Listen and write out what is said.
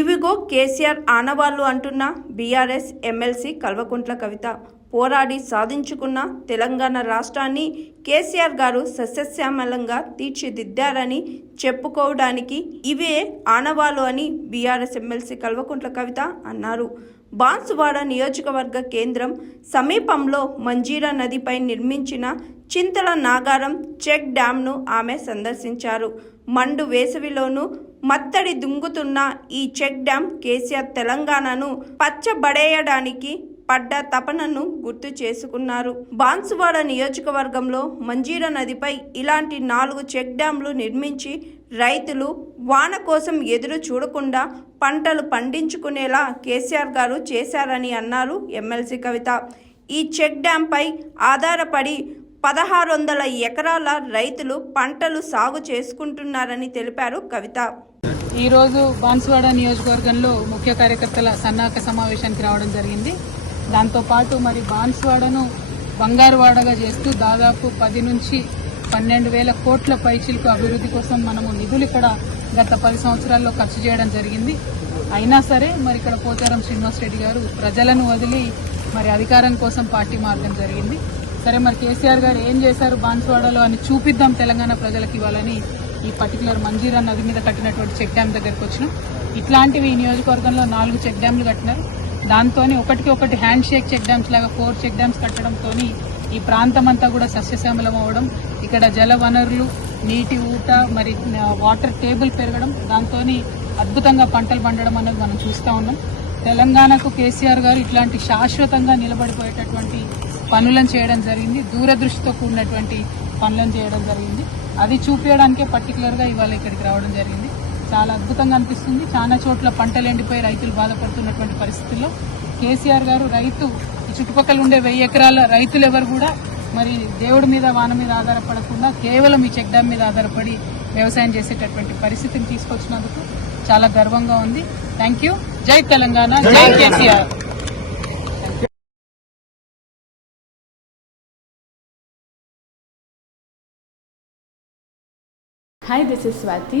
ఇవిగో కేసీఆర్ ఆనవాళ్ళు అంటున్న బీఆర్ఎస్ ఎమ్మెల్సీ కల్వకుంట్ల కవిత. పోరాడి సాధించుకున్న తెలంగాణ రాష్ట్రాన్ని కేసీఆర్ గారు సస్యశ్యామలంగా తీర్చిదిద్దారని చెప్పుకోవడానికి ఇవే ఆనవాలు అని బీఆర్ఎస్ ఎమ్మెల్సీ కల్వకుంట్ల కవిత అన్నారు. బాన్సువాడ నియోజకవర్గ కేంద్రం సమీపంలో మంజీరా నదిపై నిర్మించిన చింతల నాగారం చెక్ డ్యాంను ఆమె సందర్శించారు. మండు వేసవిలోనూ మత్తడి దుంగుతున్న ఈ చెక్ డ్యాం కేసీఆర్ తెలంగాణను పచ్చబడేయడానికి పడ్డ తపనను గుర్తు చేసుకున్నారు. బాన్సువాడ నియోజకవర్గంలో మంజీరా నదిపై ఇలాంటి నాలుగు చెక్ డ్యాంలు నిర్మించి రైతులు వాన కోసం ఎదురు చూడకుండా పంటలు పండించుకునేలా కేసీఆర్ గారు చేశారని అన్నారు ఎమ్మెల్సీ కవిత. ఈ చెక్ డ్యాంపై ఆధారపడి పదహారు వందల ఎకరాల రైతులు పంటలు సాగు చేసుకుంటున్నారని తెలిపారు కవిత. ఈరోజు బాన్సువాడ నియోజకవర్గంలో ముఖ్య కార్యకర్తల సన్నాహక సమావేశానికి రావడం జరిగింది. దాంతోపాటు మరి బాన్సువాడను బంగారువాడగా చేస్తూ దాదాపు పది నుంచి పన్నెండు వేల కోట్ల పైచిలకు అభివృద్ధి కోసం మనము నిధులు ఇక్కడ గత పది సంవత్సరాల్లో ఖర్చు చేయడం జరిగింది. అయినా సరే మరి ఇక్కడ పోచారం శ్రీనివాస్ రెడ్డి గారు ప్రజలను వదిలి మరి అధికారం కోసం పార్టీ మార్గం జరిగింది. సరే మరి కేసీఆర్ గారు ఏం చేశారు బాన్స్వాడలో అని చూపిద్దాం తెలంగాణ ప్రజలకు ఇవ్వాలని ఈ పర్టికులర్ మంజీరా నది మీద కట్టినటువంటి చెక్ డ్యామ్ దగ్గరకు వచ్చినాం. ఇట్లాంటివి ఈ నియోజకవర్గంలో నాలుగు చెక్ డ్యామ్లు కట్టినారు. దాంతో ఒకటికి ఒకటి హ్యాండ్ షేక్ చెక్ డ్యామ్స్ లాగా ఫోర్ చెక్ డ్యామ్స్ కట్టడంతో ఈ ప్రాంతం అంతా కూడా సస్యశ్యామలం అవ్వడం ఇక్కడ జల వనరులు నీటి ఊట మరి వాటర్ టేబుల్ పెరగడం దాంతో అద్భుతంగా పంటలు పండడం అనేది మనం చూస్తూ ఉన్నాం. తెలంగాణకు కేసీఆర్ గారు ఇట్లాంటి శాశ్వతంగా నిలబడిపోయేటటువంటి పనులను చేయడం జరిగింది దూరదృష్టితో కూడినటువంటి పనులను చేయడం జరిగింది. అది చూపించడానికే పర్టికులర్గా ఇవాళ ఇక్కడికి రావడం జరిగింది. చాలా అద్భుతంగా అనిపిస్తుంది. చాలా చోట్ల పంటలు ఎండిపోయి రైతులు బాధపడుతున్నటువంటి పరిస్థితుల్లో కేసీఆర్ గారు రైతు చుట్టుపక్కల ఉండే వెయ్యి ఎకరాల రైతులు ఎవరు కూడా మరి దేవుడి మీద వాన మీద ఆధారపడకుండా కేవలం ఈ చెక్ డ్యామ్ మీద ఆధారపడి వ్యవసాయం చేసేటటువంటి పరిస్థితిని తీసుకొచ్చినందుకు చాలా గర్వంగా ఉంది. థ్యాంక్ యూ జై తెలంగాణ. జై KCR. Hi this is Swathi